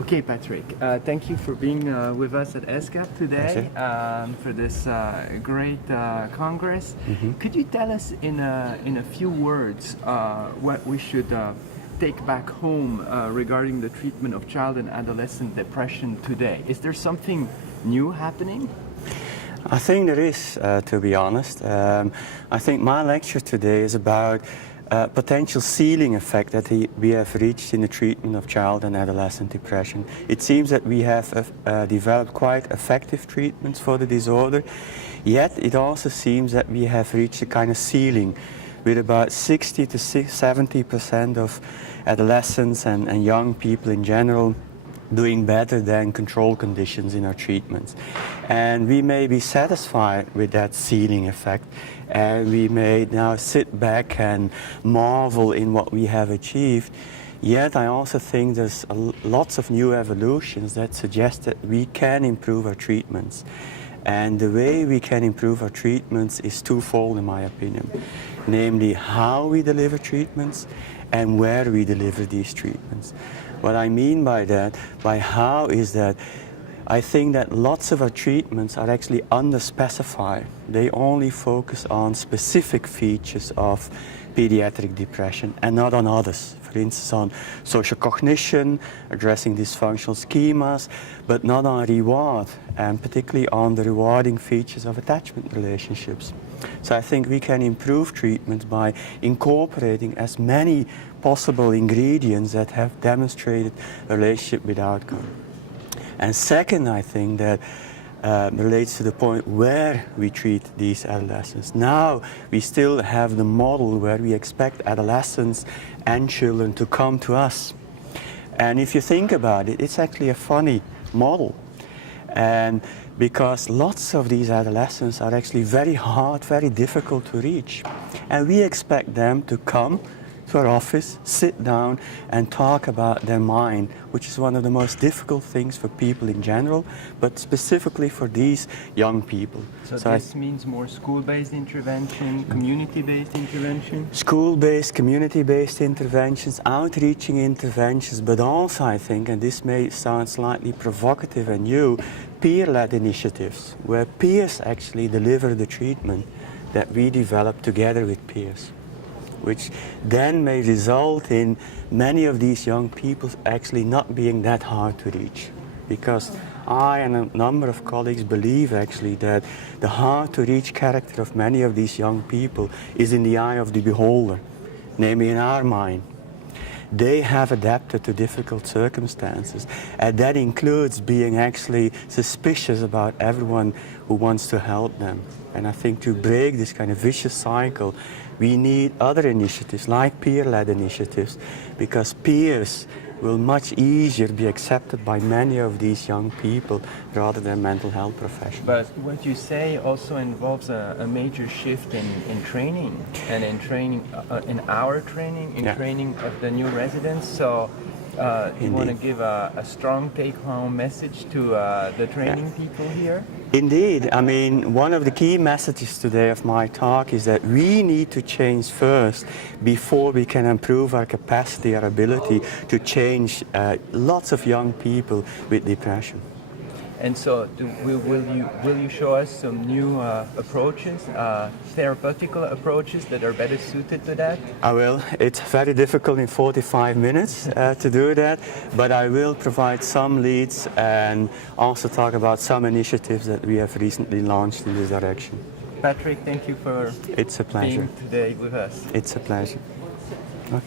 Okay, Patrick, thank you for being with us at ESCAP today for this great Congress. Could you tell us in a few words what we should take back home regarding the treatment of child and adolescent depression today? Is there something new happening? I think there is, to be honest. I think my lecture today is about potential ceiling effect that we have reached in the treatment of child and adolescent depression. It seems that we have developed quite effective treatments for the disorder, yet it also seems that we have reached a kind of ceiling with about 60 to 70% of adolescents and young people in general doing better than control conditions in our treatments. And we may be satisfied with that ceiling effect, and we may now sit back and marvel in what we have achieved. Yet I also think there's lots of new evolutions that suggest that we can improve our treatments. And the way we can improve our treatments is twofold, in my opinion. Namely, how we deliver treatments and where we deliver these treatments. What I mean by that, by how, is that I think that lots of our treatments are actually underspecified. They only focus on specific features of pediatric depression and not on others. For instance, on social cognition, addressing dysfunctional schemas, but not on reward, and particularly on the rewarding features of attachment relationships. So I think we can improve treatment by incorporating as many possible ingredients that have demonstrated a relationship with outcome. And second, I think that relates to the point where we treat these adolescents. Now we still have the model where we expect adolescents and children to come to us. And if you think about it, it's actually a funny model. And because lots of these adolescents are actually very hard, very difficult to reach. And we expect them to come to our office, sit down and talk about their mind, which is one of the most difficult things for people in general, but specifically for these young people. So this means more school-based intervention, community-based intervention? School-based, community-based interventions, outreaching interventions, but also I think, and this may sound slightly provocative and new, peer-led initiatives, where peers actually deliver the treatment that we develop together with peers, which then may result in many of these young people actually not being that hard to reach. Because I and a number of colleagues believe actually that the hard to reach character of many of these young people is in the eye of the beholder, namely in our mind. They have adapted to difficult circumstances, and that includes being actually suspicious about everyone who wants to help them. And I think to break this kind of vicious cycle, we need other initiatives like peer-led initiatives, because peers will much easier be accepted by many of these young people rather than mental health professionals. But what you say also involves a major shift in training, and in training, in our training, in training of the new residents. So you want to give a strong take-home message to the training people here? Indeed. I mean, one of the key messages today of my talk is that we need to change first before we can improve our capacity, our ability to change lots of young people with depression. And so will you show us some new approaches, therapeutical approaches that are better suited to that? I will. It's very difficult in 45 minutes to do that, but I will provide some leads and also talk about some initiatives that we have recently launched in this direction. Patrick, thank you for being today with us. It's a pleasure. Okay.